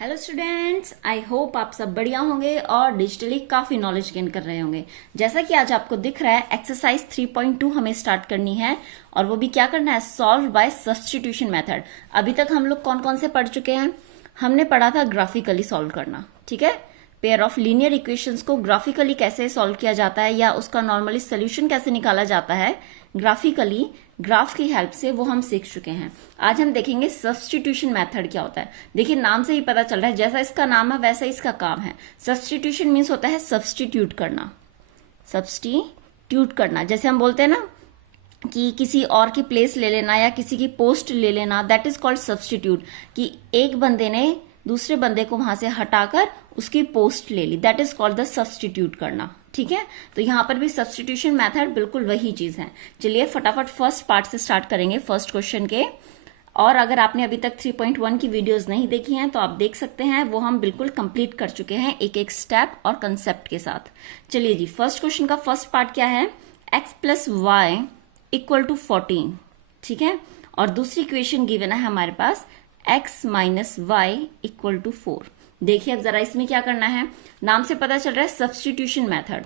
Hello students, I hope आप सब बढ़िया होंगे और डिजिटली काफी नॉलेज गेन कर रहे होंगे। जैसा कि आज आपको दिख रहा है, एक्सरसाइज 3.2 हमें स्टार्ट करनी है और वो भी क्या करना है, सॉल्व बाय सब्स्टिट्यूशन मेथड। अभी तक हम लोग कौन कौन से पढ़ चुके हैं? हमने पढ़ा था ग्राफिकली सॉल्व करना, ठीक है। पेयर ऑफ लीनियर इक्वेशंस को ग्राफिकली कैसे सॉल्व किया जाता है या उसका नॉर्मली सोल्यूशन कैसे निकाला जाता है ग्राफिकली, ग्राफ की हेल्प से, वो हम सीख चुके हैं। आज हम देखेंगे सब्स्टिट्यूशन मेथड क्या होता है। देखिए नाम से ही पता चल रहा है, जैसा इसका नाम है वैसा इसका काम है। सब्स्टिट्यूशन मीन्स होता है सब्स्टिट्यूट करना, सब्स्टिट्यूट करना। जैसे हम बोलते हैं ना कि किसी और की प्लेस ले लेना या किसी की पोस्ट ले लेना, दैट इज कॉल्ड सब्स्टिट्यूट। कि एक बंदे ने दूसरे बंदे को वहां से हटाकर उसकी पोस्ट ले ली, that is called the substitute करना, ठीक है। तो यहां पर भी सब्स्टिट्यूशन मेथड बिल्कुल वही चीज है। चलिए फटाफट फर्स्ट पार्ट से स्टार्ट करेंगे, फर्स्ट क्वेश्चन के। और अगर आपने अभी तक 3.1 की वीडियोस नहीं देखी हैं तो आप देख सकते हैं, वो हम बिल्कुल कंप्लीट कर चुके हैं एक एक स्टेप और कंसेप्ट के साथ। चलिए जी, फर्स्ट क्वेश्चन का फर्स्ट पार्ट क्या है, x plus y equal to 14, ठीक है। और दूसरी इक्वेशन गिवन है हमारे पास x minus y equal to 4। देखिए अब जरा इसमें क्या करना है, नाम से पता चल रहा है सब्स्टिट्यूशन मेथड।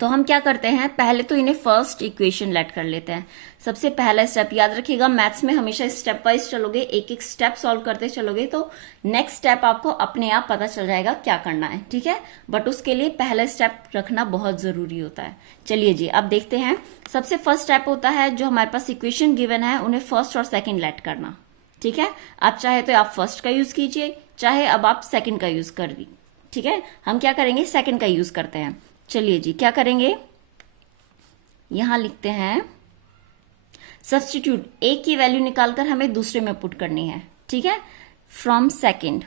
तो हम क्या करते हैं, पहले तो इन्हें फर्स्ट इक्वेशन लेट कर लेते हैं। सबसे पहला स्टेप याद रखिएगा, मैथ्स में हमेशा स्टेप वाइज चलोगे, एक एक स्टेप सॉल्व करते चलोगे तो नेक्स्ट स्टेप आपको अपने आप पता चल जाएगा क्या करना है, ठीक है। बट उसके लिए पहला स्टेप रखना बहुत जरूरी होता है। चलिए जी, अब देखते हैं। सबसे फर्स्ट स्टेप होता है, जो हमारे पास इक्वेशन गिवन है उन्हें फर्स्ट और सेकेंड लेट करना, ठीक है। आप चाहे तो आप फर्स्ट का यूज कीजिए, चाहे अब आप सेकंड का यूज कर दी, ठीक है। हम क्या करेंगे, सेकंड का यूज करते हैं। चलिए जी, क्या करेंगे, यहां लिखते हैं सब्स्टिट्यूट, एक की वैल्यू निकालकर हमें दूसरे में पुट करनी है, ठीक है। फ्रॉम सेकंड,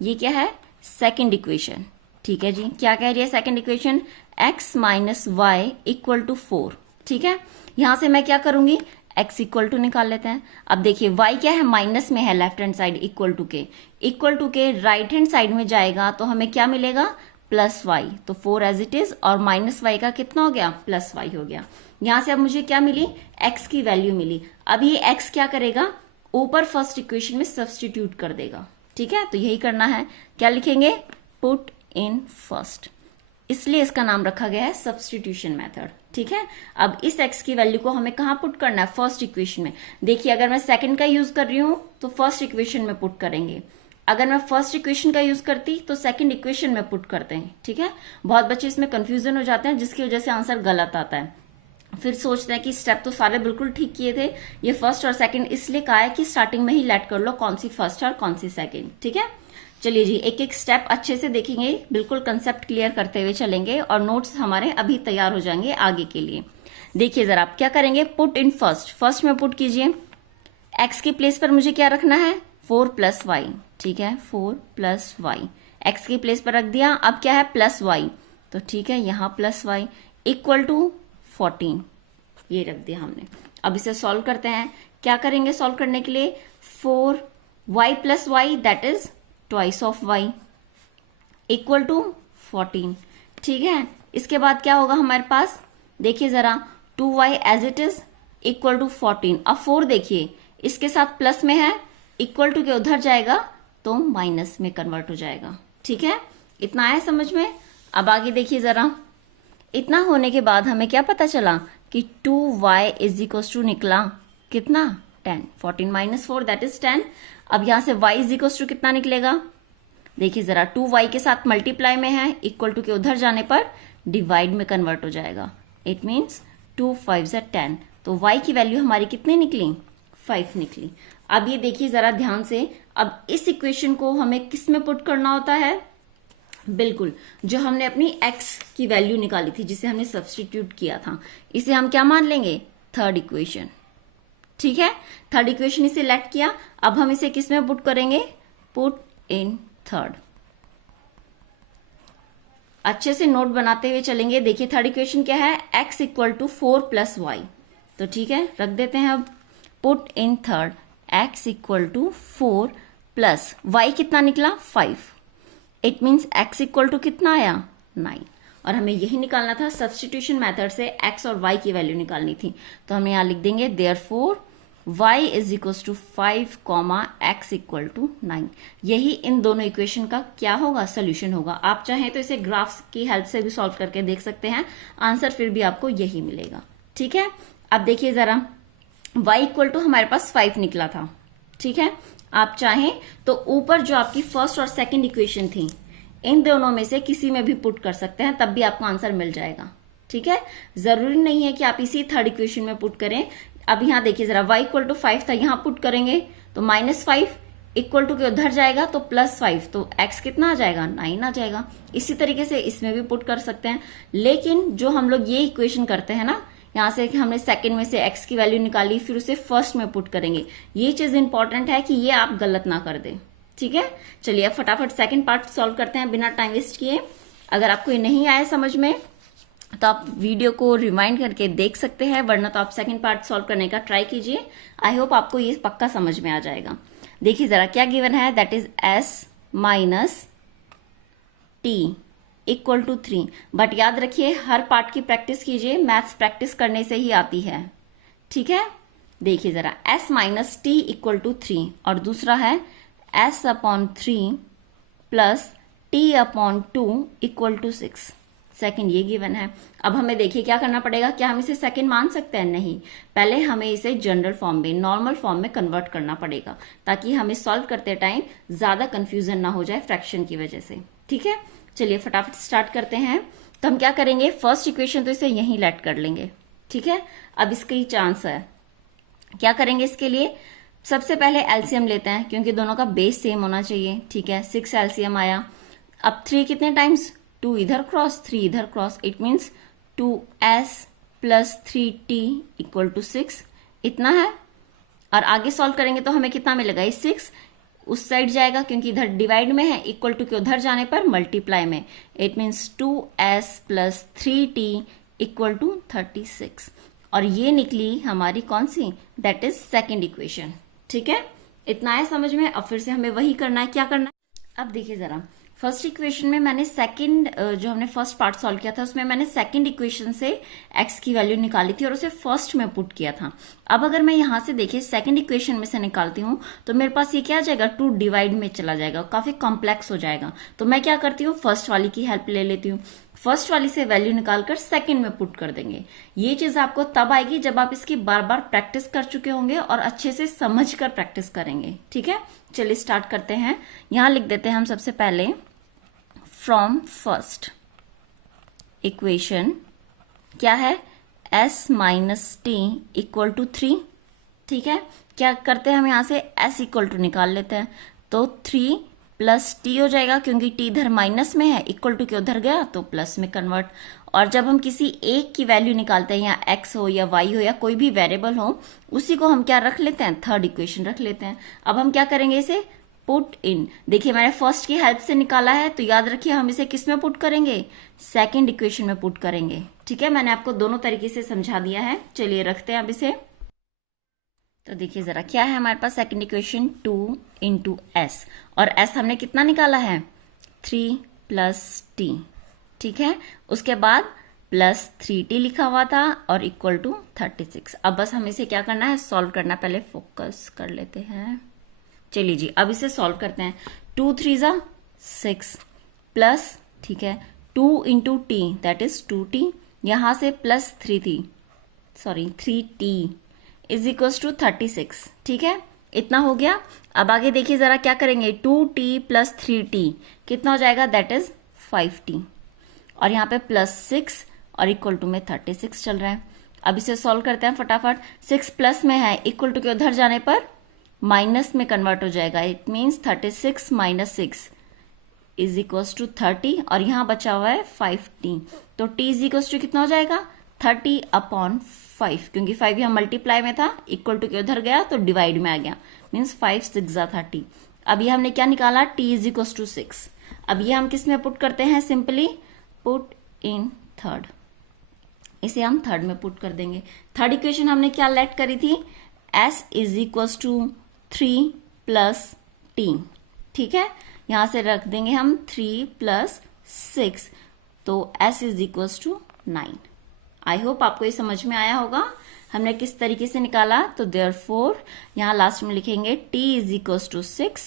ये क्या है, सेकंड इक्वेशन, ठीक है जी। क्या कह रही है second equation, x minus y equal to 4, ठीक है। यहां से मैं क्या करूंगी, x इक्वल टू निकाल लेते हैं। अब देखिए y क्या है, माइनस में है left hand side, equal to के राइट हैंड साइड में जाएगा तो हमें क्या मिलेगा, प्लस वाई। तो 4 एज इट इज, और माइनस वाई का कितना हो गया, प्लस वाई हो गया। यहां से अब मुझे क्या मिली, x की वैल्यू मिली। अब ये x क्या करेगा, ऊपर फर्स्ट इक्वेशन में सब्स्टिट्यूट कर देगा, ठीक है। तो यही करना है, क्या लिखेंगे, पुट इन फर्स्ट, इसलिए इसका नाम रखा गया है सब्स्टिट्यूशन मेथड, ठीक है। अब इस x की वैल्यू को हमें कहां पुट करना है, फर्स्ट इक्वेशन में। देखिए अगर मैं सेकंड का यूज कर रही हूं तो फर्स्ट इक्वेशन में पुट करेंगे, अगर मैं फर्स्ट इक्वेशन का यूज करती तो सेकंड इक्वेशन में पुट करते हैं, ठीक है। बहुत बच्चे इसमें कंफ्यूजन हो जाते हैं, जिसकी वजह से आंसर गलत आता है। फिर सोचते हैं कि स्टेप तो सारे बिल्कुल ठीक किए थे, ये फर्स्ट और सेकंड इसलिए कहा है कि स्टार्टिंग में ही लेट कर लो कौन सी फर्स्ट और कौन सी सेकंड, ठीक है। चलिए जी, एक एक स्टेप अच्छे से देखेंगे, बिल्कुल कंसेप्ट क्लियर करते हुए चलेंगे और नोट्स हमारे अभी तैयार हो जाएंगे आगे के लिए। देखिए जरा आप क्या करेंगे, पुट इन फर्स्ट, फर्स्ट में पुट कीजिए। x की प्लेस पर मुझे क्या रखना है, 4 प्लस वाई, ठीक है। 4 प्लस वाई एक्स की प्लेस पर रख दिया। अब क्या है, प्लस वाई, तो ठीक है यहां प्लस वाई इक्वल टू 14, ये रख दिया हमने। अब इसे सॉल्व करते हैं। क्या करेंगे सॉल्व करने के लिए, 4 y plus y that is twice of y equal to 14, ठीक है। इसके बाद क्या होगा हमारे पास, देखिए जरा, 2y as it is equal to 14। अब 4 देखिए इसके साथ प्लस में है, इक्वल टू के उधर जाएगा तो माइनस में कन्वर्ट हो जाएगा, ठीक है। इतना आया समझ में। अब आगे देखिए जरा, इतना होने के बाद हमें क्या पता चला कि 2y इज इक्वल टू निकला कितना, 10, 14 माइनस 4 दैट इज 10। अब यहां से y इज इक्वल टू कितना निकलेगा, देखिए जरा, 2y के साथ मल्टीप्लाई में है, इक्वल टू के उधर जाने पर डिवाइड में कन्वर्ट हो जाएगा। इट मीन्स 2 5 10, तो y की वैल्यू हमारी कितनी निकली, 5 निकली। अब ये देखिए जरा ध्यान से, अब इस इक्वेशन को हमें किस में पुट करना होता है, बिल्कुल जो हमने अपनी x की वैल्यू निकाली थी, जिसे हमने सब्स्टिट्यूट किया था, इसे हम क्या मान लेंगे, थर्ड इक्वेशन, ठीक है। थर्ड इक्वेशन इसे लेट किया। अब हम इसे किस में पुट करेंगे, पुट इन थर्ड। अच्छे से नोट बनाते हुए चलेंगे। देखिए थर्ड इक्वेशन क्या है, x equal to 4 plus y, तो ठीक है रख देते हैं। अब put in third, x equal to 4 plus y कितना निकला, 5। It means x equal to कितना आया, 9। और हमें यही निकालना था, सब्स्टिट्यूशन मेथड से x और y की वैल्यू निकालनी थी। तो हम यहां लिख देंगे therefore y is equal to 5 comma x equal to 9। यही इन दोनों इक्वेशन का क्या होगा, सोल्यूशन होगा। आप चाहें तो इसे ग्राफ्स की हेल्प से भी सॉल्व करके देख सकते हैं, आंसर फिर भी आपको यही मिलेगा। ठीक है, अब देखिए जरा, y इक्वल टू हमारे पास 5 निकला था। ठीक है, आप चाहें तो ऊपर जो आपकी फर्स्ट और सेकंड इक्वेशन थी, इन दोनों में से किसी में भी पुट कर सकते हैं, तब भी आपको आंसर मिल जाएगा। ठीक है, जरूरी नहीं है कि आप इसी थर्ड इक्वेशन में पुट करें। अब यहां देखिए जरा, y इक्वल टू 5 था, यहां पुट करेंगे तो -5 इक्वल टू के उधर जाएगा तो +5, तो x कितना आ जाएगा, 9 आ जाएगा। इसी तरीके से इसमें भी पुट कर सकते हैं, लेकिन जो हम लोग ये इक्वेशन करते हैं ना, यहां से कि हमने सेकंड में से x की वैल्यू निकाली, फिर उसे फर्स्ट में पुट करेंगे, ये चीज इंपॉर्टेंट है कि ये आप गलत ना कर दें। ठीक है, चलिए अब फटाफट सेकंड पार्ट सॉल्व करते हैं बिना टाइम वेस्ट किए। अगर आपको ये नहीं आया समझ में तो आप वीडियो को रिवाइंड करके देख सकते हैं, वरना तो आप सेकंड पार्ट सॉल्व करने का ट्राई कीजिए। आई होप आपको ये पक्का समझ में आ जाएगा। देखिए जरा क्या गिवन है, that is s minus t equal to 3। But याद रखिए हर पार्ट की प्रैक्टिस कीजिए, मैथ्स प्रैक्टिस करने से ही आती है। ठीक है, देखिए जरा, s minus t equal to 3 और दूसरा है s upon 3 plus t upon 2 equal to 6। Second ये गिवन है। अब हमें देखिए क्या करना पड़ेगा, क्या हम इसे सेकंड मान सकते हैं, नहीं, पहले हमें इसे जनरल फॉर्म में, नॉर्मल फॉर्म में कन्वर्ट करना पड़ेगा, ताकि हमें सॉल्व करते टाइम ज्यादा कंफ्यूजन ना हो जाए फ्रैक्शन की वजह से। ठीक है, चलिए फटाफट स्टार्ट करते हैं। तो हम क्या करेंगे, फर्स्ट इक्वेशन तो इसे यहीं लेट कर लेंगे। ठीक है, अब इसकी चांस है, क्या करेंगे इसके लिए, सबसे पहले एलसीएम लेते हैं, क्योंकि दोनों का बेस सेम होना चाहिए। ठीक है, 6 एलसीएम आया। अब 3 कितने टाइम्स, 2 इधर क्रॉस 3 इधर cross, it means 2s plus 3t equal to 6, इतना है। और आगे सॉल्व करेंगे तो हमें कितना मिलेगा, ये 6 उस साइड जाएगा क्योंकि इधर डिवाइड में है, इक्वल टू के उधर जाने पर मल्टीप्लाई में, it means 2s plus 3t equal to 36। और ये निकली हमारी कौन सी, दैट इज सेकेंड इक्वेशन। ठीक है, इतना है समझ में। अब फिर से हमें वही करना है, क्या करना है, अब देखिए जरा, फर्स्ट इक्वेशन में मैंने सेकंड, जो हमने फर्स्ट पार्ट सॉल्व किया था उसमें मैंने सेकंड इक्वेशन से x की वैल्यू निकाली थी और उसे फर्स्ट में पुट किया था। अब अगर मैं यहां से देखिए सेकंड इक्वेशन में से निकालती हूं तो मेरे पास ये क्या आ जाएगा, 2 डिवाइड में चला जाएगा, काफी कॉम्प्लेक्स हो जाएगा। तो मैं क्या करती हूँ, फर्स्ट वाली की हेल्प ले लेती हूँ, फर्स्ट वाली से वैल्यू निकालकर सेकंड में पुट कर देंगे। ये चीज आपको तब आएगी जब आप इसकी बार बार प्रैक्टिस कर चुके होंगे और अच्छे से समझ कर प्रैक्टिस करेंगे। ठीक है, चलिए स्टार्ट करते हैं। यहां लिख देते हैं हम सबसे पहले, फ्रॉम फर्स्ट इक्वेशन क्या है, s minus t equal to 3। ठीक है, क्या करते हैं हम यहां से s इक्वल टू निकाल लेते हैं, तो 3 प्लस टी हो जाएगा, क्योंकि टी इधर माइनस में है, इक्वल टू के उधर गया तो प्लस में कन्वर्ट। और जब हम किसी एक की वैल्यू निकालते हैं, या x हो या y हो या कोई भी वेरिएबल हो, उसी को हम क्या रख लेते हैं, थर्ड इक्वेशन रख लेते हैं। अब हम क्या करेंगे, इसे पुट इन। देखिए मैंने फर्स्ट की हेल्प से निकाला है, तो याद रखिए हम इसे किस में पुट करेंगे, सेकंड इक्वेशन में पुट करेंगे। ठीक है, मैंने आपको दोनों तरीके से समझा दिया है। चलिए रखते हैं अब इसे। तो देखिए जरा क्या है हमारे पास, सेकंड इक्वेशन 2 इंटू एस, और एस हमने कितना निकाला है, 3 प्लस टी। ठीक है, उसके बाद प्लस 3t लिखा हुआ था और इक्वल टू 36। अब बस हमें इसे क्या करना है, सॉल्व करना। पहले फोकस कर लेते हैं। चलिए जी, अब इसे सॉल्व करते हैं। 2 3 ज़ा 6 प्लस, ठीक है, 2 into T that is 2t, यहां से plus 3t is equal to 36। ठीक है, इतना हो गया। अब आगे देखिए जरा क्या करेंगे, 2t प्लस 3t कितना हो जाएगा, दैट इज 5t, और यहाँ पे प्लस 6 और इक्वल टू में 36 चल रहा है। अब इसे सॉल्व करते हैं फटाफट। 6 प्लस में है, इक्वल टू के उधर जाने पर माइनस में कन्वर्ट हो जाएगा, it means 36 minus 6 is equal to 30, और यहां बचा हुआ है 5t, तो t इज इक्वल टू कितना हो जाएगा, 30 अपॉन 5, क्योंकि 5 यहां मल्टीप्लाई में था, इक्वल टू के उधर गया तो डिवाइड में आ गया, मीन्स 5 6 ज़ा 30। अब ये हमने क्या निकाला, t इज इक्वल टू 6। अब ये हम किस में पुट करते हैं, सिंपली पुट इन थर्ड, इसे हम थर्ड में पुट कर देंगे। थर्ड इक्वेशन हमने क्या लेट करी थी, s is equal to 3 plus t. ठीक है, यहां से रख देंगे हम 3 प्लस 6, तो s is equal to 9। I hope आपको ये समझ में आया होगा। हमने किस तरीके से निकाला, तो देयरफॉर यहाँ लास्ट में लिखेंगे t is equals to 6,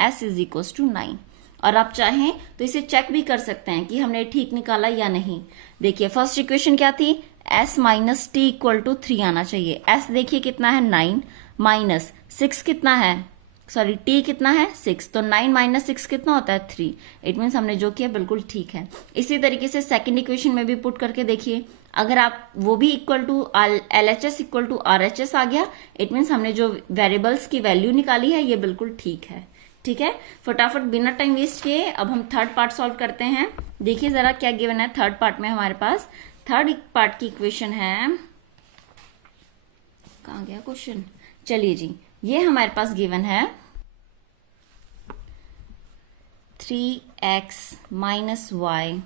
s is equals to 9। और आप चाहें तो इसे चेक भी कर सकते हैं कि हमने ठीक निकाला या नहीं। देखिए फर्स्ट इक्वेशन क्या थी, s minus t equal to 3 आना चाहिए। s देखिए कितना है 9, माइनस 6 कितना है, सॉरी t कितना है 6, तो 9 माइनस 6 कितना होता है 3। इट मीन्स हमने जो किया बिल्कुल ठीक है। इसी तरीके से सेकंड इक्वेशन में भी पुट करके देखिए, अगर आप वो भी equal to LHS equal to RHS आ गया, इट मीन्स हमने जो वेरिएबल्स की वैल्यू निकाली है ये बिल्कुल ठीक है। ठीक है, फटाफट बिना टाइम वेस्ट किए अब हम थर्ड पार्ट सॉल्व करते हैं। देखिए जरा क्या गिवन है थर्ड पार्ट में। हमारे पास थर्ड पार्ट की इक्वेशन है, कहाँ गया क्वेश्चन, चलिए जी, ये हमारे पास गिवन है 3x minus y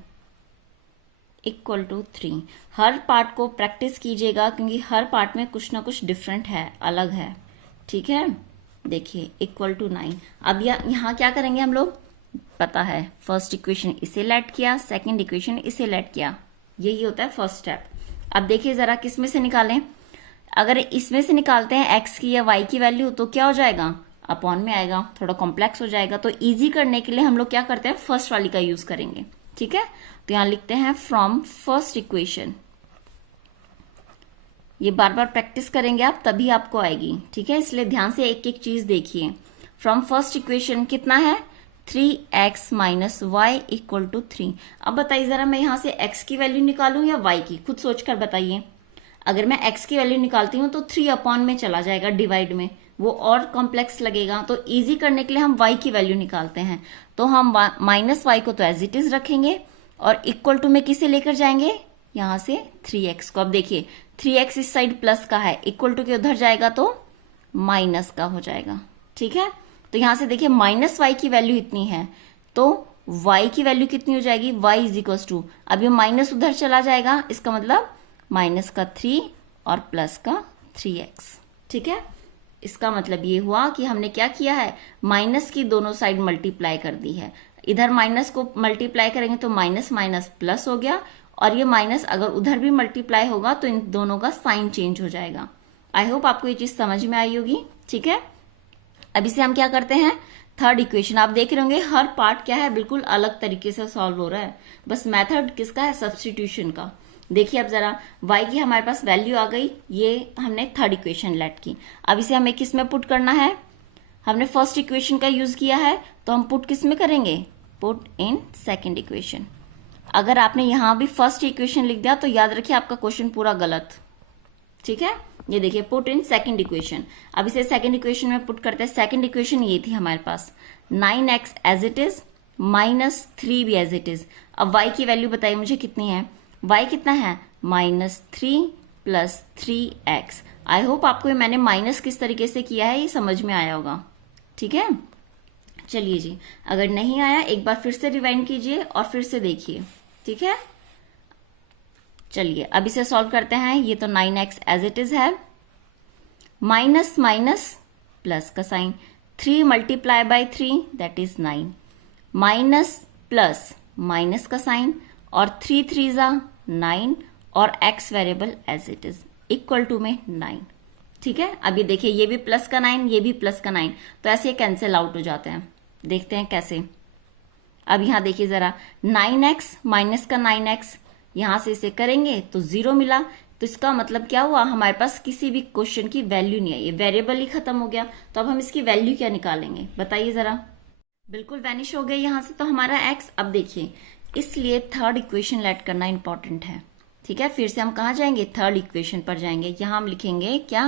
equal to 3। हर पार्ट को प्रैक्टिस कीजिएगा क्योंकि हर पार्ट में कुछ ना कुछ डिफरेंट है, अलग है। ठीक है, देखिए इक्वल टू 9। अब यहाँ क्या करेंगे हम लोग, पता है फर्स्ट इक्वेशन इसे लेट किया, सेकंड इक्वेशन इसे लेट किया, यही होता है फर्स्ट स्टेप। अब देखिए जरा किस में से निकालें, अगर इसमें से निकालते हैं x की या y की वैल्यू तो क्या हो जाएगा, अपॉन में आएगा, थोड़ा कॉम्प्लेक्स हो जाएगा। तो इजी करने के लिए हम लोग क्या करते हैं, फर्स्ट वाली का यूज करेंगे। ठीक है, तो यहां लिखते हैं फ्रॉम फर्स्ट इक्वेशन। ये बार बार प्रैक्टिस करेंगे आप तभी आपको आएगी। ठीक है, इसलिए ध्यान से एक एक चीज देखिए। फ्रॉम फर्स्ट इक्वेशन कितना है 3x minus y equal to 3। अब बताइए जरा मैं यहां से x की वैल्यू निकालूं या y की, खुद सोचकर बताइए। अगर मैं x की वैल्यू निकालती हूं तो 3 अपॉन में चला जाएगा डिवाइड में, वो और कॉम्प्लेक्स लगेगा। तो इजी करने के लिए हम y की वैल्यू निकालते हैं। तो हम माइनस वाई को तो एज इट इज रखेंगे और इक्वल टू में किसे लेकर जाएंगे, यहां से 3x को। अब देखिए 3x इस साइड प्लस का है, इक्वल टू के उधर जाएगा तो माइनस का हो जाएगा। ठीक है, तो यहां से देखिए माइनस वाई की वैल्यू इतनी है तो y की वैल्यू कितनी हो जाएगी, y इज इक्वल टू, अब ये माइनस उधर चला जाएगा, इसका मतलब माइनस का 3 और प्लस का 3x। ठीक है, इसका मतलब ये हुआ कि हमने क्या किया है, माइनस की दोनों साइड मल्टीप्लाई कर दी है। इधर माइनस को मल्टीप्लाई करेंगे तो माइनस माइनस प्लस हो गया, और ये माइनस अगर उधर भी मल्टीप्लाई होगा तो इन दोनों का साइन चेंज हो जाएगा। आई होप आपको ये चीज समझ में आई होगी। ठीक है, अब इसे हम क्या करते हैं, थर्ड इक्वेशन। आप देख रहे होंगे हर पार्ट क्या है, बिल्कुल अलग तरीके से सॉल्व हो रहा है, बस मेथड किसका है, सब्स्टिट्यूशन का। देखिए अब जरा y की हमारे पास वैल्यू आ गई, ये हमने थर्ड इक्वेशन लेट की। अब इसे हमें किस में पुट करना है, हमने फर्स्ट इक्वेशन का यूज किया है तो हम पुट किस में करेंगे, पुट इन सेकंड इक्वेशन। अगर आपने यहां भी फर्स्ट इक्वेशन लिख दिया तो याद रखिए आपका क्वेश्चन पूरा गलत। ठीक है, ये देखिए पुट इन सेकंड इक्वेशन। अब इसे सेकंड इक्वेशन में पुट करते हैं। सेकंड इक्वेशन ये थी हमारे पास 9x as it is minus 3 भी एज इट इज। अब y की वैल्यू बताइए मुझे कितनी है, y कितना है -3 प्लस 3x। आई होप आपको ये मैंने माइनस किस तरीके से किया है ये समझ में आया होगा। ठीक है, चलिए जी, अगर नहीं आया एक बार फिर से रिवाइंड कीजिए और फिर से देखिए। ठीक है, चलिए अब इसे सॉल्व करते हैं। ये तो 9x एज इट इज है, माइनस माइनस प्लस का sign, 3 multiply by 3 that is 9, minus plus minus का साइन, और 3 3 9 और x variable as it is equal to में 9। ठीक है, अब ये देखिए ये भी प्लस का 9, ये भी प्लस का 9, तो ऐसे कैंसिल आउट हो जाते हैं। देखते हैं कैसे। अब यहां देखिए जरा 9x माइनस का 9x, यहां से इसे करेंगे तो 0 मिला, तो इसका मतलब क्या हुआ, हमारे पास किसी भी क्वेश्चन की वैल्यू नहीं है, ये वेरिएबल ही खत्म हो गया। तो अब हम इसकी वैल्यू क्या निकालेंगे बताइए जरा, बिल्कुल वैनिश हो गई यहां से तो हमारा x। अब देखिए इसलिए थर्ड इक्वेशन लेट करना इंपॉर्टेंट है। ठीक है, फिर से हम कहा जाएंगे, थर्ड इक्वेशन पर जाएंगे। यहां हम लिखेंगे क्या,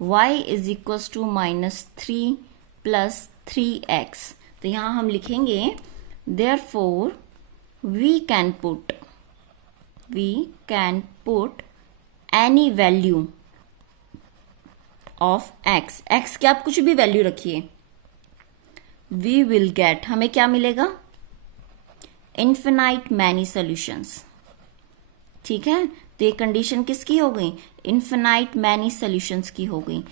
y is equal to -3 plus 3x। तो यहां हम लिखेंगे therefore we can put any value of x की आप कुछ भी वैल्यू रखिए, we will get, हमें क्या मिलेगा, infinite many solutions। ठीक है, तो ये कंडीशन किसकी हो गई, इन्फिनाइट मैनी सॉल्यूशंस की हो गई।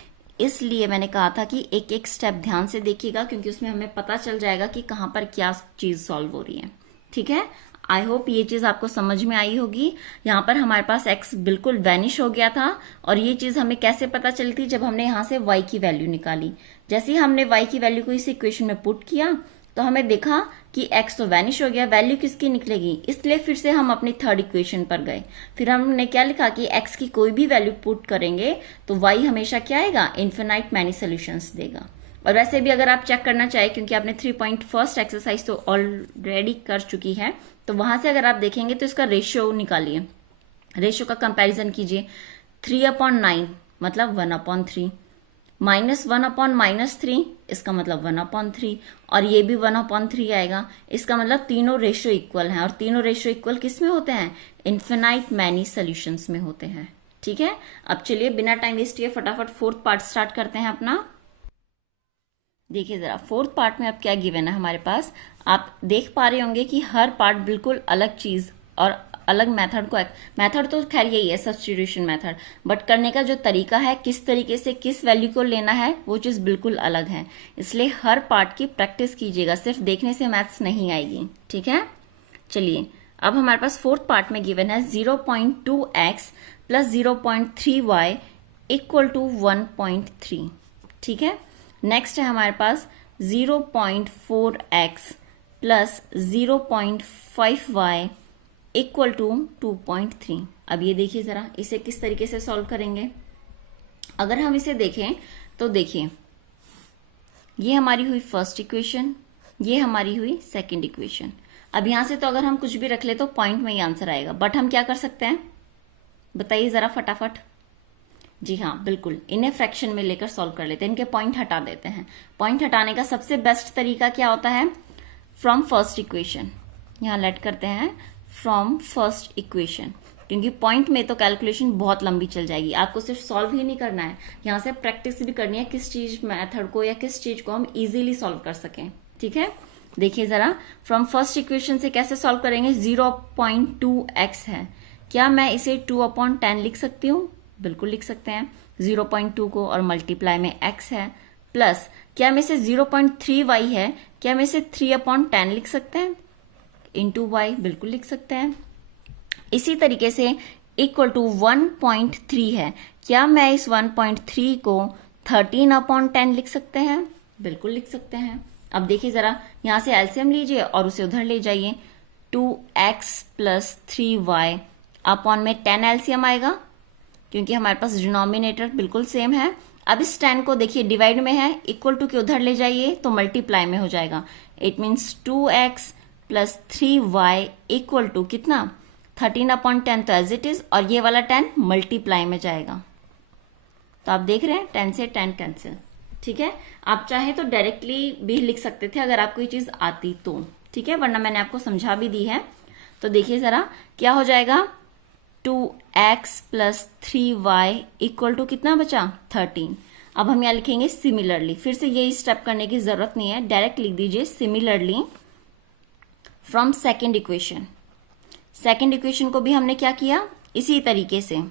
इसलिए मैंने कहा था कि एक एक स्टेप ध्यान से देखिएगा क्योंकि उसमें हमें पता चल जाएगा कि कहां पर क्या चीज सॉल्व हो रही है। ठीक है, आई होप ये चीज आपको समझ में आई होगी। यहाँ पर हमारे पास x बिल्कुल वैनिश हो गया था, और ये चीज हमें कैसे पता चली थी, जब हमने यहाँ से y की वैल्यू निकाली। जैसे ही हमने y की वैल्यू को इस इक्वेशन में पुट किया तो हमें देखा कि x तो वैनिश हो गया, वैल्यू किसकी निकलेगी, इसलिए फिर से हम अपनी थर्ड इक्वेशन पर गए। फिर हमने क्या लिखा कि x की कोई भी वैल्यू पुट करेंगे तो y हमेशा क्या आएगा, इन्फिनाइट मैनी सोल्यूशंस देगा। और वैसे भी अगर आप चेक करना चाहें, क्योंकि आपने 3.1 एक्सरसाइज तो ऑलरेडी कर चुकी है, तो वहां से अगर आप देखेंगे तो इसका रेशियो निकालिए, रेशियो का कंपैरिजन कीजिए। 3/9 मतलब 1/3, -1/-3 इसका मतलब 1/3, और ये भी 1/3 आएगा। इसका मतलब तीनों रेशियो इक्वल हैं, और तीनों रेशियो इक्वल किस में होते हैं, इन्फिनाइट मैनी सोल्यूशंस में होते हैं। ठीक है, अब चलिए बिना टाइम वेस्ट किए फटाफट फोर्थ पार्ट स्टार्ट करते हैं अपना। देखिए जरा फोर्थ पार्ट में अब क्या गिवन है हमारे पास, आप देख पा रहे होंगे कि हर पार्ट बिल्कुल अलग चीज और अलग मेथड को, मेथड तो खैर यही है सब्स्टिट्यूशन मेथड, बट करने का जो तरीका है, किस तरीके से किस वैल्यू को लेना है, वो चीज बिल्कुल अलग है। इसलिए हर पार्ट की प्रैक्टिस कीजिएगा, सिर्फ देखने से मैथ्स नहीं आएगी। ठीक है, चलिए अब हमारे पास फोर्थ पार्ट में गिवन है 0.2x plus 0.3y equal to 1.3। ठीक है, नेक्स्ट है हमारे पास 0.4x plus 0.5y equal to 2.3। अब ये देखिए जरा इसे किस तरीके से सॉल्व करेंगे। अगर हम इसे देखें तो देखिए ये हमारी हुई फर्स्ट इक्वेशन, ये हमारी हुई सेकंड इक्वेशन। अब यहां से तो अगर हम कुछ भी रख ले तो पॉइंट में ही आंसर आएगा, बट हम क्या कर सकते हैं बताइए जरा फटाफट। जी हाँ बिल्कुल, इन्हें फ्रैक्शन में लेकर सॉल्व कर लेते हैं, इनके पॉइंट हटा देते हैं। पॉइंट हटाने का सबसे बेस्ट तरीका क्या होता है, फ्रॉम फर्स्ट इक्वेशन, यहां लेट करते हैं फ्रॉम फर्स्ट इक्वेशन, क्योंकि पॉइंट में तो कैलकुलेशन बहुत लंबी चल जाएगी। आपको सिर्फ सॉल्व ही नहीं करना है, यहां से प्रैक्टिस भी करनी है किस चीज मेथड को या किस चीज को हम इजीली सॉल्व कर सकें। ठीक है, देखिए जरा फ्रॉम फर्स्ट इक्वेशन से कैसे सॉल्व करेंगे। 0.2x है, क्या मैं इसे 2/10 लिख सकती हूँ, बिल्कुल लिख सकते हैं 0.2 को, और मल्टीप्लाई में x है, प्लस क्या मैं इसे 0.3y है, क्या मैं इसे 3/10 लिख सकते हैं, इंटू y बिल्कुल लिख सकते हैं। इसी तरीके से इक्वल टू 1.3 है, क्या मैं इस 1.3 को 13/10 लिख सकते हैं, बिल्कुल लिख सकते हैं। अब देखिए जरा यहां से एलसीएम लीजिए और उसे उधर ले जाइए, 2x प्लस 3y अपॉन में 10 एलसीएम आएगा, क्योंकि हमारे पास डिनोमिनेटर बिल्कुल सेम है। अब इस 10 को देखिए डिवाइड में है, इक्वल टू के उधर ले जाइए तो मल्टीप्लाई में हो जाएगा। It means 2x plus 3y equal to कितना 13/10, तो एज इट इज, और ये वाला 10 मल्टीप्लाई में जाएगा। तो आप देख रहे हैं 10 से 10 कैंसिल। ठीक है, आप चाहे तो डायरेक्टली भी लिख सकते थे अगर आपको ये चीज आती तो, ठीक है, वरना मैंने आपको समझा भी दी है। तो देखिए जरा क्या हो जाएगा, 2x plus 3y equal to कितना बचा 13। अब हम यहां लिखेंगे सिमिलरली, फिर से यही स्टेप करने की जरूरत नहीं है, डायरेक्ट लिख दीजिए similarly from second equation. Second equation को भी हमने क्या किया, इसी तरीके से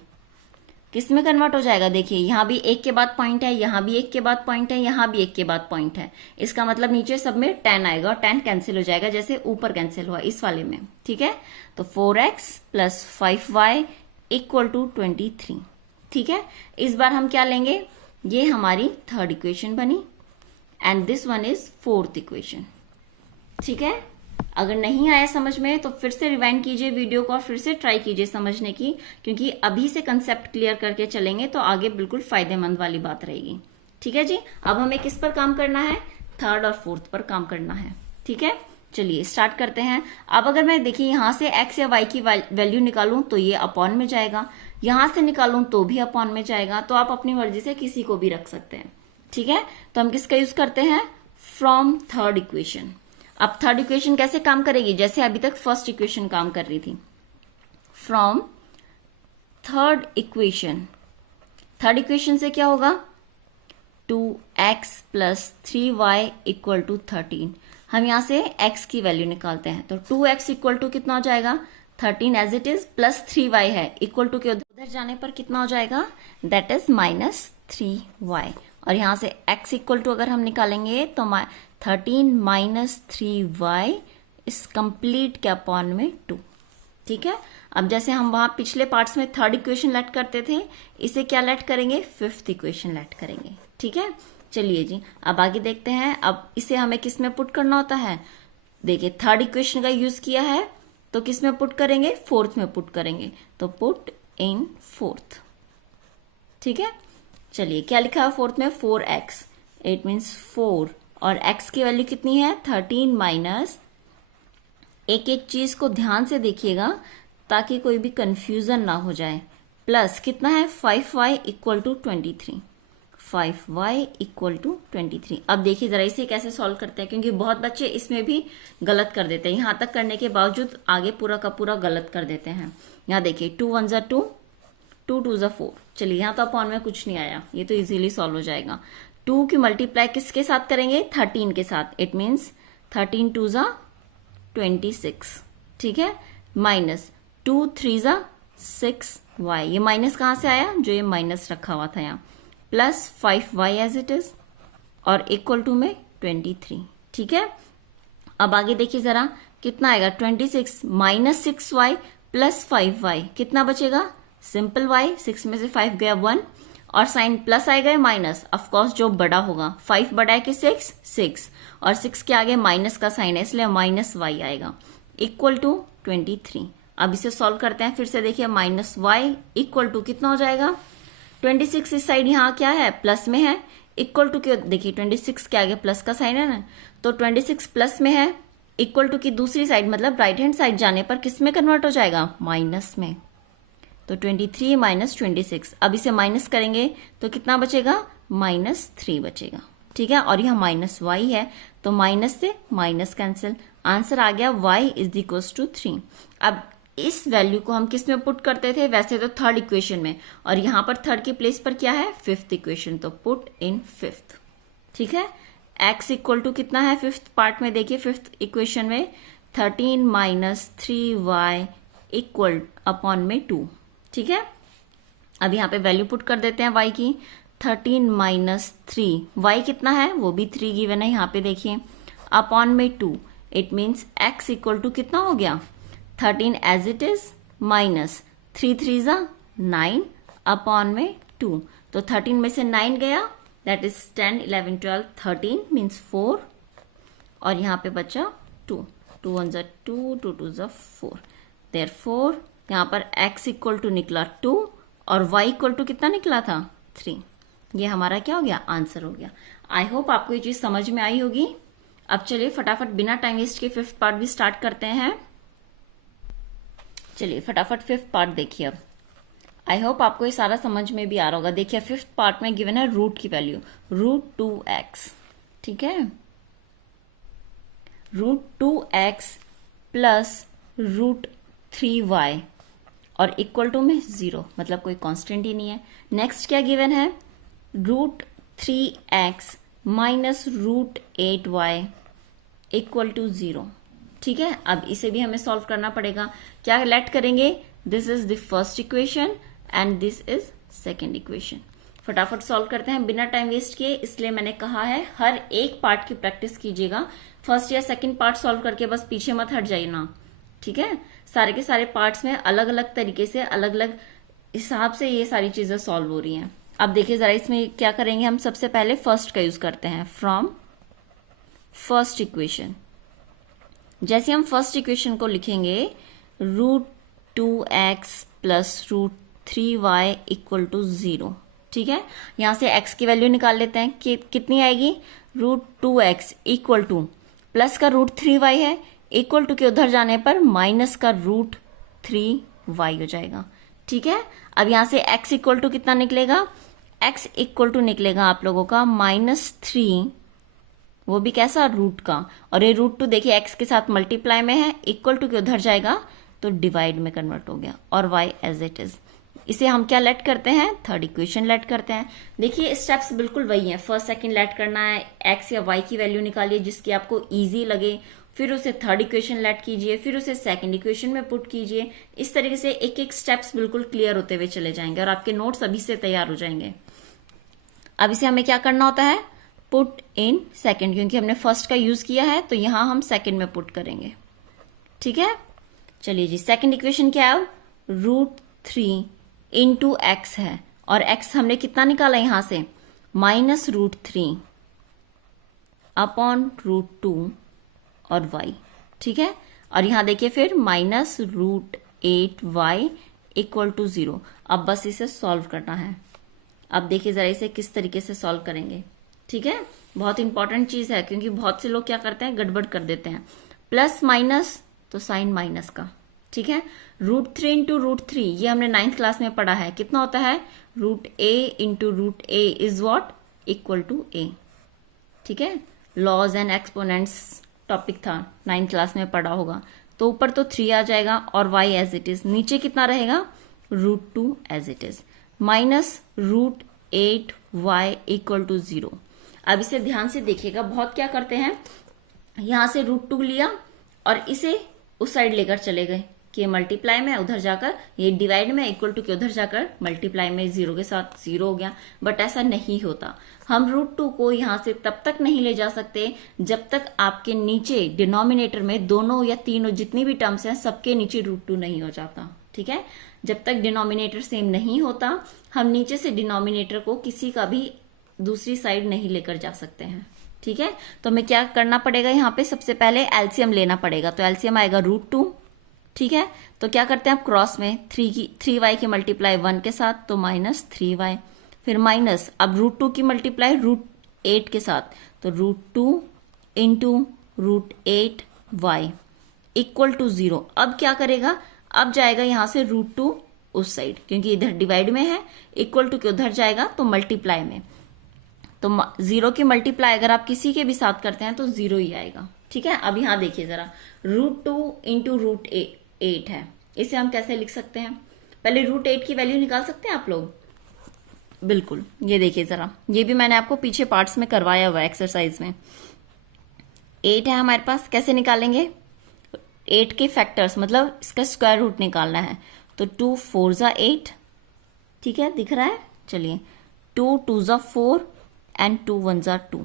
किस में कन्वर्ट हो जाएगा। देखिए यहां भी एक के बाद पॉइंट है, यहां भी एक के बाद पॉइंट है, यहां भी एक के बाद पॉइंट है, इसका मतलब नीचे सब में 10 आएगा और 10 कैंसिल हो जाएगा जैसे ऊपर कैंसिल हुआ इस वाले में। ठीक है, तो 4x plus 5y equal to 23। ठीक है, इस बार हम क्या लेंगे, ये हमारी थर्ड इक्वेशन बनी and this one is fourth equation. ठीक है, अगर नहीं आया समझ में तो फिर से रिवाइंड कीजिए वीडियो को और फिर से ट्राई कीजिए समझने की, क्योंकि अभी से कंसेप्ट क्लियर करके चलेंगे तो आगे बिल्कुल फायदेमंद वाली बात रहेगी। ठीक है जी, अब हमें किस पर काम करना है, थर्ड और फोर्थ पर काम करना है। ठीक है, चलिए स्टार्ट करते हैं। अब अगर मैं देखिए यहां से x या y की वैल्यू निकालूं तो ये अपॉन में जाएगा, यहां से निकालूं तो भी अपॉन में जाएगा, तो आप अपनी मर्जी से किसी को भी रख सकते हैं। ठीक है, तो हम किसका यूज करते हैं, फ्रॉम थर्ड इक्वेशन। अब थर्ड इक्वेशन कैसे काम करेगी, जैसे अभी तक फर्स्ट इक्वेशन काम कर रही थी। From third equation, third equation से क्या होगा, 2x plus 3y equal to 13। हम यहां से x की वैल्यू निकालते हैं, तो 2x इक्वल टू कितना हो जाएगा 13 as it is, plus 3y है, इक्वल टू के उधर जाने पर कितना हो जाएगा, दैट इज -3y। और यहां से x इक्वल टू अगर हम निकालेंगे तो 13 - 3y इस कंप्लीट के अपॉन में 2। ठीक है, अब जैसे हम वहां पिछले पार्ट्स में थर्ड इक्वेशन लेट करते थे, इसे क्या लेट करेंगे, फिफ्थ इक्वेशन लेट करेंगे। ठीक है, चलिए जी अब आगे देखते हैं। अब इसे हमें किस में पुट करना होता है, देखिए थर्ड इक्वेशन का यूज किया है तो किस में पुट करेंगे, फोर्थ में पुट करेंगे, तो पुट इन फोर्थ। ठीक है, चलिए क्या लिखा है फोर्थ में, 4x, इट मीन्स 4, और x की वैल्यू कितनी है 13 माइनस, एक एक चीज को ध्यान से देखिएगा ताकि कोई भी कंफ्यूजन ना हो जाए, प्लस कितना है 5y equal to 23, 5y equal to 23। अब देखिए जरा इसे कैसे सॉल्व करते हैं, क्योंकि बहुत बच्चे इसमें भी गलत कर देते हैं, यहां तक करने के बावजूद आगे पूरा का पूरा गलत कर देते हैं। यहाँ देखिए 2 1 2, 2 2 4। चलिए यहाँ तो अपॉन में कुछ नहीं आया, ये तो इजीली सॉल्व हो जाएगा। 2 की मल्टीप्लाई किसके साथ करेंगे, 13 के साथ, इट मीन्स 13 2 26। ठीक है, माइनस 2 3 6y, ये माइनस कहां से आया, जो ये माइनस रखा हुआ था यहाँ, plus 5y as it is, और इक्वल टू में 23। ठीक है, अब आगे देखिए जरा कितना आएगा, 26 माइनस 6y प्लस 5y, कितना बचेगा, सिंपल y, 6 में से 5 गया 1, और साइन प्लस आएगा या माइनस, ऑफकोर्स जो बड़ा होगा, 5 बड़ा है कि 6, 6, और 6 के आगे माइनस का साइन है इसलिए माइनस y आएगा, इक्वल टू 23। अब इसे सॉल्व करते हैं फिर से, देखिए माइनस y इक्वल टू कितना हो जाएगा, 26 इस साइड यहाँ क्या है, प्लस में है, इक्वल टू के देखिए 26 के आगे प्लस का साइन है ना, तो 26 प्लस में है, इक्वल टू की दूसरी साइड मतलब राइट हैंड साइड जाने पर किस में कन्वर्ट हो जाएगा, माइनस में, तो 23 माइनस 26। अब इसे माइनस करेंगे तो कितना बचेगा, -3 बचेगा। ठीक है, और यहाँ माइनस y है तो माइनस से माइनस कैंसिल, आंसर आ गया y इज इक्वल टू 3। अब इस वैल्यू को हम किस में पुट करते थे, वैसे तो थर्ड इक्वेशन में, और यहाँ पर थर्ड की प्लेस पर क्या है, फिफ्थ इक्वेशन, तो पुट इन फिफ्थ। ठीक है, x इक्वल टू कितना है फिफ्थ पार्ट में, देखिए फिफ्थ इक्वेशन में 13 माइनस 3y इक्वल अपॉन में 2। ठीक है, अब यहाँ पे वैल्यू पुट कर देते हैं y की, 13 माइनस 3, y कितना है, वो भी 3 गिवन है यहाँ पे देखिए, अपॉन में 2, it means x equal to कितना हो गया, 13 as it is, minus 3 3 9 upon में 2, तो 13 में से 9 गया, दैट इज 10 11 12 13 मीन्स 4, और यहाँ पे बचा 2, 2 1 2, 2 2 4, देयरफॉर यहाँ पर x इक्वल टू निकला 2 और y इक्वल टू कितना निकला था, 3। ये हमारा क्या हो गया, आंसर हो गया। आई होप आपको ये चीज समझ में आई होगी। अब चलिए फटाफट बिना टाइम वेस्ट के फिफ्थ पार्ट भी स्टार्ट करते हैं। चलिए फटाफट फिफ्थ पार्ट देखिए। अब आई होप आपको ये सारा समझ में भी आ रहा होगा। देखिए फिफ्थ पार्ट में गिवन है रूट की वैल्यू √2x, ठीक है, √2x प्लस √3y और इक्वल टू में 0, मतलब कोई कांस्टेंट ही नहीं है। नेक्स्ट क्या गिवन है, √3x minus √8y equal to 0, ठीक है। अब इसे भी हमें सॉल्व करना पड़ेगा। क्या लेट करेंगे, this is the first equation and this is second equation. फटाफट सॉल्व करते हैं बिना टाइम वेस्ट किए, इसलिए मैंने कहा है हर एक पार्ट की प्रैक्टिस कीजिएगा। फर्स्ट या सेकंड पार्ट सॉल्व करके बस पीछे मत हट जाइए ना, ठीक है। सारे के सारे पार्ट्स में अलग अलग तरीके से अलग अलग हिसाब से ये सारी चीजें सॉल्व हो रही हैं। अब देखिए जरा इसमें क्या करेंगे, हम सबसे पहले फर्स्ट का यूज करते हैं, फ्रॉम फर्स्ट इक्वेशन। जैसे हम फर्स्ट इक्वेशन को लिखेंगे √2x plus √3y equal to 0, ठीक है। यहां से x की वैल्यू निकाल लेते हैं कि कितनी आएगी, √2x इक्वल टू प्लस का √3y है, इक्वल टू के उधर जाने पर माइनस का √3y हो जाएगा, ठीक है। अब यहां से x इक्वल टू कितना निकलेगा, x इक्वल टू निकलेगा आप लोगों का -3, वो भी कैसा, रूट का, और ये √2 देखिए x के साथ मल्टीप्लाई में है, इक्वल टू के उधर जाएगा तो डिवाइड में कन्वर्ट हो गया, और y एज इट इज। इसे हम क्या लेट करते हैं, थर्ड इक्वेशन लेट करते हैं। देखिए स्टेप्स बिल्कुल वही है, फर्स्ट सेकंड लेट करना है, x या y की वैल्यू निकालिए जिसकी आपको इजी लगे, फिर उसे थर्ड इक्वेशन लेट कीजिए, फिर उसे सेकंड इक्वेशन में पुट कीजिए। इस तरीके से एक एक स्टेप्स बिल्कुल क्लियर होते हुए चले जाएंगे और आपके नोट्स अभी से तैयार हो जाएंगे। अब इसे हमें क्या करना होता है, पुट इन सेकंड, क्योंकि हमने फर्स्ट का यूज किया है तो यहां हम सेकंड में पुट करेंगे, ठीक है। चलिए जी, सेकंड इक्वेशन क्या है, √3 इंटू एक्स है, और एक्स हमने कितना निकाला यहां से, -√3 अपॉन √2 और y, ठीक है। और यहां देखिए फिर -√8y इक्वल टू 0। अब बस इसे सॉल्व करना है। अब देखिए जरा इसे किस तरीके से सॉल्व करेंगे, ठीक है। बहुत इंपॉर्टेंट चीज है, क्योंकि बहुत से लोग क्या करते हैं, गड़बड़ कर देते हैं। प्लस माइनस तो साइन माइनस का, ठीक है। √3 इंटू √3 ये हमने 9th क्लास में पढ़ा है, कितना होता है, √a into √a is what, equal to a, ठीक है। लॉज एंड एक्सपोनेंट्स टॉपिक था, 9th क्लास में पढ़ा होगा। तो ऊपर तो 3 आ जाएगा और y एज इट इज, नीचे कितना रहेगा, √2 as it is, minus √8y equal to 0। अब इसे ध्यान से देखिएगा, बहुत क्या करते हैं, यहां से √2 लिया और इसे उस साइड लेकर चले गए कि ये मल्टीप्लाई में, उधर जाकर ये डिवाइड में, इक्वल टू के उधर जाकर मल्टीप्लाई में, 0 के साथ 0 हो गया। बट ऐसा नहीं होता, हम √2 को यहां से तब तक नहीं ले जा सकते जब तक आपके नीचे डिनोमिनेटर में दोनों या तीनों जितनी भी टर्म्स हैं सबके नीचे √2 नहीं हो जाता, ठीक है। जब तक डिनोमिनेटर सेम नहीं होता हम नीचे से डिनोमिनेटर को किसी का भी दूसरी साइड नहीं लेकर जा सकते हैं, ठीक है। तो हमें क्या करना पड़ेगा, यहाँ पे सबसे पहले एलसीएम लेना पड़ेगा। तो एलसीएम आएगा √2, ठीक है। तो क्या करते हैं आप, क्रॉस में 3y की मल्टीप्लाई 1 के साथ, तो -3y, फिर माइनस, अब √2 की मल्टीप्लाई √8 के साथ, तो √2 इंटू √8y इक्वल टू 0। अब क्या करेगा, अब जाएगा यहां से √2 उस साइड, क्योंकि इधर डिवाइड में है, इक्वल टू के उधर जाएगा तो मल्टीप्लाई में, तो 0 की मल्टीप्लाई अगर आप किसी के भी साथ करते हैं तो 0 ही आएगा, ठीक है। अब यहां देखिए जरा, √2 इंटू √8 है, इसे हम कैसे लिख सकते हैं, पहले √8 की वैल्यू निकाल सकते हैं आप लोग, बिल्कुल। ये देखिए जरा, ये भी मैंने आपको पीछे पार्ट्स में करवाया हुआ है एक्सरसाइज में। 8 है हमारे पास, कैसे निकालेंगे, 8 के फैक्टर्स, मतलब इसका स्क्वायर रूट निकालना है। तो 2 4 ज़ा 8, ठीक है, दिख रहा है। चलिए 2 2 ज़ा 4 एंड 2 1 ज़ा 2,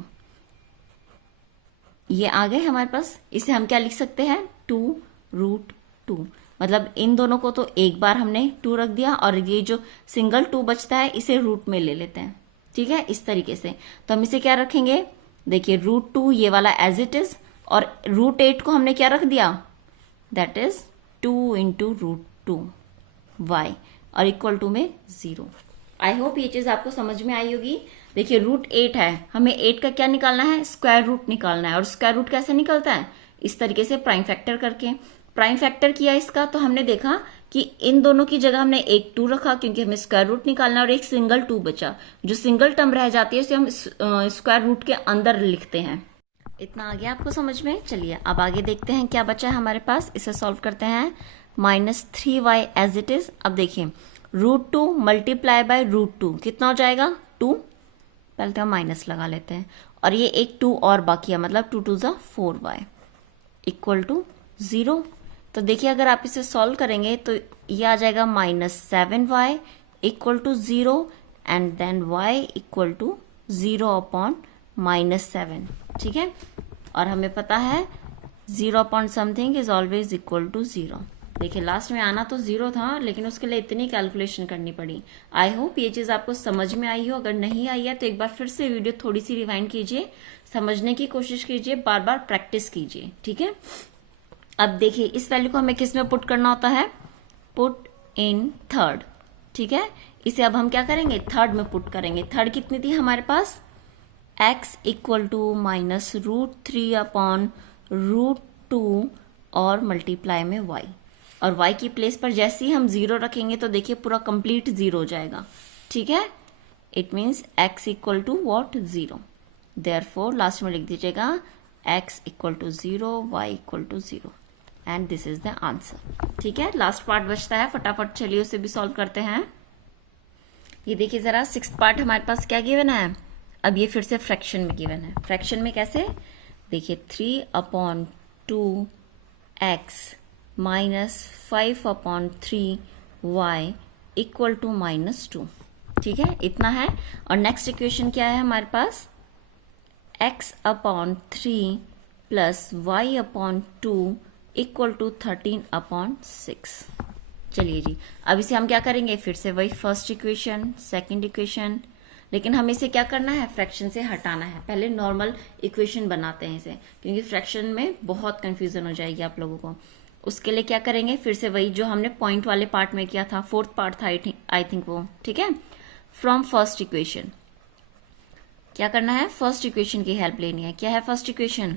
ये आ गए हमारे पास। इसे हम क्या लिख सकते हैं, 2√2, मतलब इन दोनों को तो एक बार हमने 2 रख दिया, और ये जो सिंगल 2 बचता है इसे रूट में ले लेते हैं, ठीक है, इस तरीके से। तो हम इसे क्या रखेंगे, देखिए √2 ये वाला एज इट इज, और √8 को हमने क्या रख दिया, दैट इज 2 इंटू √2y, और इक्वल टू में 0। आई होप ये चीज आपको समझ में आई होगी। देखिए √8 है, हमें 8 का क्या निकालना है, स्क्वायर रूट निकालना है। और स्क्वायर रूट कैसे निकलता है, इस तरीके से प्राइम फैक्टर करके। प्राइम फैक्टर किया इसका, तो हमने देखा कि इन दोनों की जगह हमने एक 2 रखा, क्योंकि हमें स्क्वायर रूट निकालना है, और एक सिंगल 2 बचा। जो सिंगल टर्म रह जाती है उसे हम स्क्वायर रूट के अंदर लिखते हैं। इतना आ गया आपको समझ में। चलिए अब आगे देखते हैं क्या बचा है हमारे पास, इसे सॉल्व करते हैं। -3y as it is. अब देखिए √2 मल्टीप्लाई बाय √2 कितना हो जाएगा, 2, पहले तो हम माइनस लगा लेते हैं, और ये एक 2 और बाकी है, मतलब 2 2 ज़ा 4y इक्वल टू 0। तो देखिए अगर आप इसे सॉल्व करेंगे तो ये आ जाएगा -7y equal to 0, and then y equal to 0 upon -7, ठीक है। और हमें पता है 0 upon something is always equal to 0। देखिए लास्ट में आना तो 0 था, लेकिन उसके लिए इतनी कैलकुलेशन करनी पड़ी। आई होप ये चीज आपको समझ में आई हो। अगर नहीं आई है तो एक बार फिर से वीडियो थोड़ी सी रिवाइंड कीजिए, समझने की कोशिश कीजिए, बार बार प्रैक्टिस कीजिए, ठीक है। अब देखिए इस वैल्यू को हमें किस में पुट करना होता है, पुट इन थर्ड, ठीक है। इसे अब हम क्या करेंगे, थर्ड में पुट करेंगे। थर्ड कितनी थी हमारे पास, x इक्वल टू -√3 अपॉन √2 और मल्टीप्लाई में y, और y की प्लेस पर जैसे ही हम 0 रखेंगे तो देखिए पूरा कंप्लीट 0 हो जाएगा, ठीक है। It means x equal to what, 0। Therefore last में लिख दीजिएगा x equal to 0, y equal to 0, and this is the answer, ठीक है। लास्ट पार्ट बचता है, फटाफट चलिए उसे भी सॉल्व करते हैं। ये देखिए जरा 6th पार्ट हमारे पास क्या गिवन है, अब ये फिर से फ्रैक्शन में गिवन है। फ्रैक्शन में कैसे, देखिए 3 upon 2x minus 5 upon 3y equal to -2, ठीक है, इतना है। और नेक्स्ट इक्वेशन क्या है हमारे पास, x upon 3 plus y upon 2 equal to 13/6। चलिए जी, अब इसे हम क्या करेंगे, फिर से वही फर्स्ट इक्वेशन, सेकंड इक्वेशन, लेकिन हमें इसे क्या करना है, फ्रैक्शन से हटाना है। पहले नॉर्मल इक्वेशन बनाते हैं इसे, क्योंकि फ्रैक्शन में बहुत कंफ्यूजन हो जाएगी आप लोगों को। उसके लिए क्या करेंगे, फिर से वही जो हमने पॉइंट वाले पार्ट में किया था, फोर्थ पार्ट था आई थिंक वो, ठीक है। फ्रॉम फर्स्ट इक्वेशन क्या करना है, फर्स्ट इक्वेशन की हेल्प लेनी है। क्या है first equation,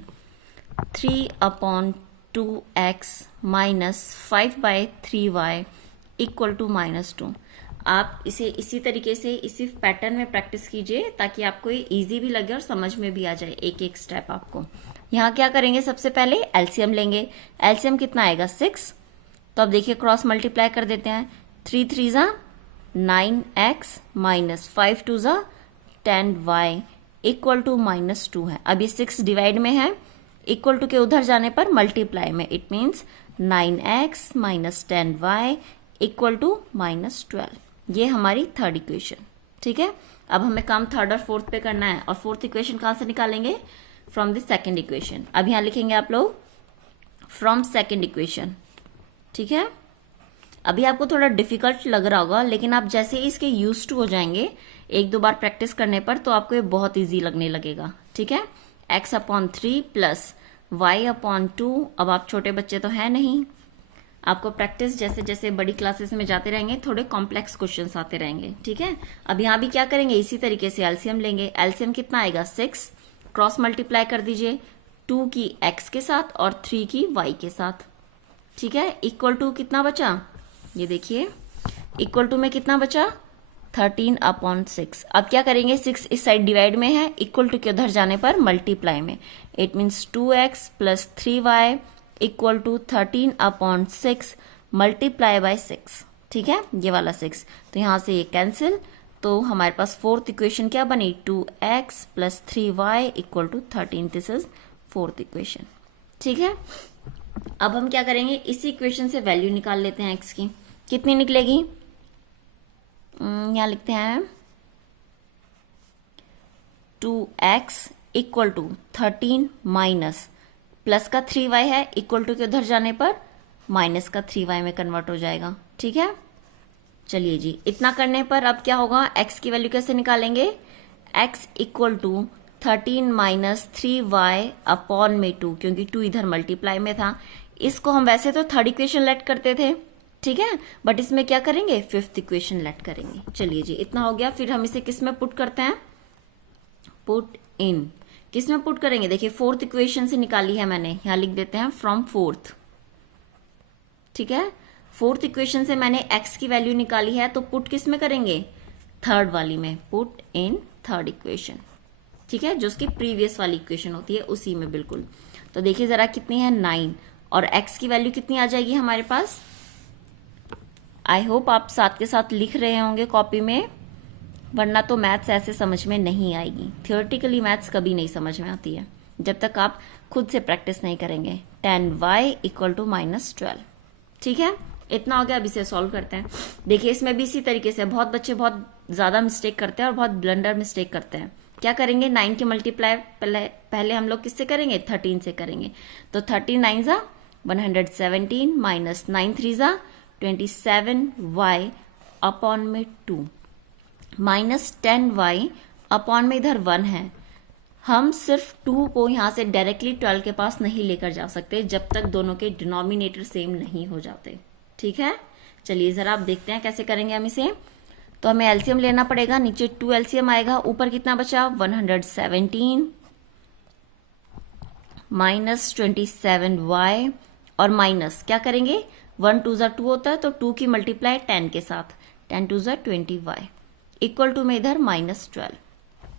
3/2x minus 5/3y equal to -2। आप इसे इसी तरीके से इसी पैटर्न में प्रैक्टिस कीजिए ताकि आपको ये इजी भी लगे और समझ में भी आ जाए एक एक स्टेप आपको। यहाँ क्या करेंगे, सबसे पहले एलसीएम लेंगे। एलसीएम कितना आएगा, 6। तो अब देखिए क्रॉस मल्टीप्लाई कर देते हैं। 3 3 9x minus 5 2 10y equal to -2 है। अब ये 6 डिवाइड में है, इक्वल टू के उधर जाने पर मल्टीप्लाई में, it means 9x minus 10y equal to -12। ये हमारी थर्ड इक्वेशन, ठीक है। अब हमें काम थर्ड और फोर्थ पे करना है, और फोर्थ इक्वेशन कहां से निकालेंगे, फ्रॉम द सेकेंड इक्वेशन। अब यहां लिखेंगे आप लोग फ्रॉम सेकेंड इक्वेशन, ठीक है। अभी आपको थोड़ा डिफिकल्ट लग रहा होगा, लेकिन आप जैसे ही इसके यूज टू हो जाएंगे एक दो बार प्रैक्टिस करने पर, तो आपको ये बहुत इजी लगने लगेगा, ठीक है। x/3 plus y/2। अब आप छोटे बच्चे तो है नहीं, आपको प्रैक्टिस जैसे जैसे बड़ी क्लासेस में जाते रहेंगे थोड़े कॉम्प्लेक्स क्वेश्चंस आते रहेंगे, ठीक है। अब यहाँ भी क्या करेंगे, इसी तरीके से एलसीएम लेंगे। एलसीएम कितना आएगा, 6। क्रॉस मल्टीप्लाई कर दीजिए, 2 की x के साथ और 3 की y के साथ, ठीक है। इक्वल टू कितना बचा, ये देखिए इक्वल टू में कितना बचा, 13/6। अब क्या करेंगे, 6 इस साइड डिवाइड में है, इक्वल टू के उधर जाने पर मल्टीप्लाई में, it means 2x plus 3y equal to 13/6 multiply by 6, ठीक है। ये वाला 6 तो यहां से ये कैंसिल, तो हमारे पास फोर्थ इक्वेशन क्या बनी, 2x plus 3y equal to 13। This is fourth equation, ठीक है। अब हम क्या करेंगे, इसी इक्वेशन से वैल्यू निकाल लेते हैं x की। कितनी निकलेगी, यहां लिखते हैं 2x equal to 13 minus plus का 3y है, इक्वल टू के उधर जाने पर माइनस का 3y में कन्वर्ट हो जाएगा, ठीक है। चलिए जी, इतना करने पर अब क्या होगा, x की वैल्यू कैसे निकालेंगे, x equal to 13 minus 3y upon में 2, क्योंकि 2 इधर मल्टीप्लाई में था। इसको हम वैसे तो थर्ड इक्वेशन लेट करते थे, ठीक है, बट इसमें क्या करेंगे, फिफ्थ इक्वेशन लेट करेंगे। चलिए जी, इतना हो गया। फिर हम इसे किस में पुट करते हैं, पुट इन। किस में पुट करेंगे, देखिए फोर्थ इक्वेशन से निकाली है मैंने, यहां लिख देते हैं फ्रॉम फोर्थ, ठीक है। फोर्थ इक्वेशन से मैंने x की वैल्यू निकाली है, तो पुट किस में करेंगे, थर्ड वाली में, पुट इन थर्ड इक्वेशन, ठीक है, जो उसकी प्रीवियस वाली इक्वेशन होती है उसी में बिल्कुल। तो देखिए जरा कितनी है, 9, और x की वैल्यू कितनी आ जाएगी हमारे पास। आई होप आप साथ के साथ लिख रहे होंगे कॉपी में, वरना तो मैथ्स ऐसे समझ में नहीं आएगी। थियोरेटिकली मैथ्स कभी नहीं समझ में आती है जब तक आप खुद से प्रैक्टिस नहीं करेंगे। 10y इक्वल टू -12, ठीक है। इतना हो गया। अब इसे सॉल्व करते हैं। देखिए इसमें भी इसी तरीके से बहुत बच्चे बहुत ज्यादा मिस्टेक करते हैं और बहुत ब्लंडर मिस्टेक करते हैं। क्या करेंगे, 9 की मल्टीप्लाई पहले हम लोग किससे करेंगे, 13 से करेंगे। तो 13 9 ज़ा 117 माइनस 9 3 ज़ा 27y अपॉन में 2 माइनस 10y अपॉन में इधर 1 है। हम सिर्फ 2 को यहां से डायरेक्टली 12 के पास नहीं लेकर जा सकते जब तक दोनों के डिनोमिनेटर सेम नहीं हो जाते, ठीक है। चलिए जरा आप देखते हैं कैसे करेंगे हम इसे। तो हमें एलसीएम लेना पड़ेगा, नीचे 2 एलसीएम आएगा, ऊपर कितना बचा 117 माइनस 27y और माइनस क्या करेंगे 1 2 ज़ा 2 होता है तो 2 की मल्टीप्लाई 10 के साथ 10 2 ज़ा 20y इक्वल टू में इधर -12,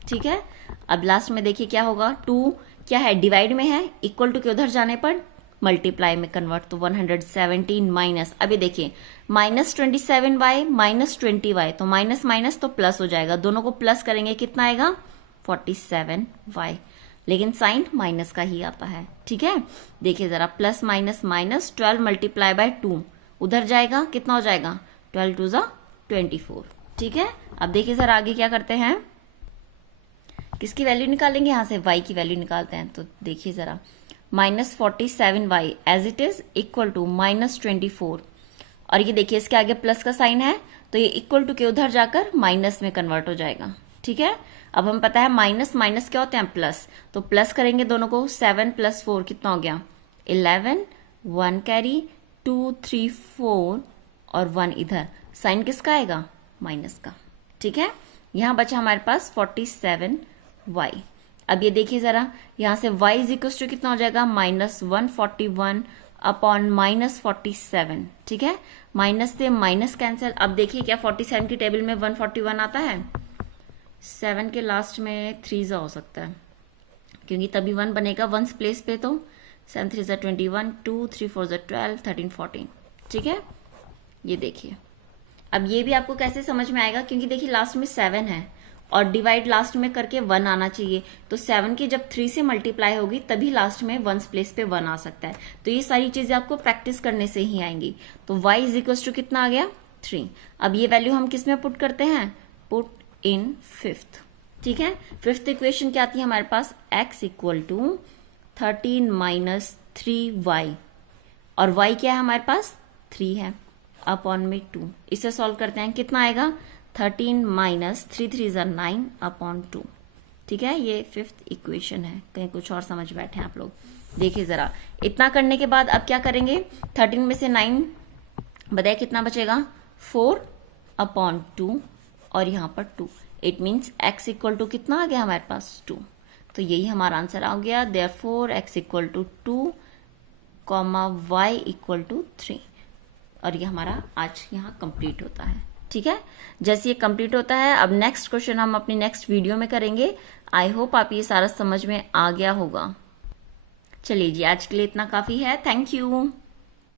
ठीक है। अब लास्ट में देखिए क्या होगा, 2 क्या है डिवाइड में है, इक्वल टू के उधर जाने पर मल्टीप्लाई में कन्वर्ट, तो 117 माइनस, अभी देखिए -27y माइनस 20y, तो माइनस माइनस तो प्लस हो जाएगा, दोनों को प्लस करेंगे कितना आएगा 47y, लेकिन साइन माइनस का ही आता है, ठीक है। देखिए जरा plus minus minus 12 multiply by 2 उधर जाएगा, कितना हो जाएगा 12 2 ज़ा 24, ठीक है। अब देखिए जरा आगे क्या करते हैं, किसकी वैल्यू निकालेंगे, यहां से y की वैल्यू निकालते हैं। तो देखिए जरा minus 47y as it is equal to minus 24, और ये देखिए इसके आगे प्लस का साइन है तो ये इक्वल टू के उधर जाकर माइनस में कन्वर्ट हो जाएगा। ठीक है, अब हम पता है माइनस माइनस क्या होते हैं प्लस, तो प्लस करेंगे दोनों को, 7 + 4 कितना हो गया 11, 1 कैरी 2 3 4 और 1 इधर, साइन किसका आएगा माइनस का। ठीक है, यहां बचा हमारे पास 47y। अब ये देखिए जरा, यहां से y इज इक्वल टू कितना हो जाएगा माइनस 141 अपॉन माइनस 47। ठीक है, माइनस से माइनस कैंसिल। अब देखिए क्या 47 की टेबल में 141 आता है, 7 के लास्ट में 3 हो सकता है क्योंकि तभी 1 बनेगा 1 प्लेस पे, तो 7 3 21, 2 3 4 12, 13 14। ठीक है, ये देखिए अब ये भी आपको कैसे समझ में आएगा, क्योंकि देखिए लास्ट में 7 है और डिवाइड लास्ट में करके 1 आना चाहिए, तो 7 की जब 3 से मल्टीप्लाई होगी तभी लास्ट में 1 प्लेस पे 1 आ सकता है। तो ये सारी चीजें आपको प्रैक्टिस करने से ही आएंगी। तो y इज इक्वल टू कितना आ गया 3। अब ये वैल्यू हम किस में पुट करते हैं, पुट इन फिफ्थ। ठीक है, फिफ्थ इक्वेशन क्या आती है हमारे पास, x equal to 13 minus 3y, और y क्या है हमारे पास 3 है, अपॉन में 2। इसे सॉल्व करते हैं, कितना आएगा 13 माइनस 3 3 = 9 अपॉन 2। ठीक है, ये फिफ्थ इक्वेशन है। कहीं कुछ और समझ बैठे हैं आप लोग, देखिए जरा। इतना करने के बाद अब क्या करेंगे, 13 में से 9 बताइए कितना बचेगा 4 अपॉन 2 और यहां पर 2। It means x equal to कितना आ गया हमारे पास 2। तो यही हमारा आंसर आ गया, therefore x equal to 2, y equal to 3। और ये हमारा आज यहाँ कंप्लीट होता है। ठीक है, जैसे ये कंप्लीट होता है अब नेक्स्ट क्वेश्चन हम अपनी नेक्स्ट वीडियो में करेंगे। आई होप आप ये सारा समझ में आ गया होगा। चलिए जी, आज के लिए इतना काफी है। Thank you.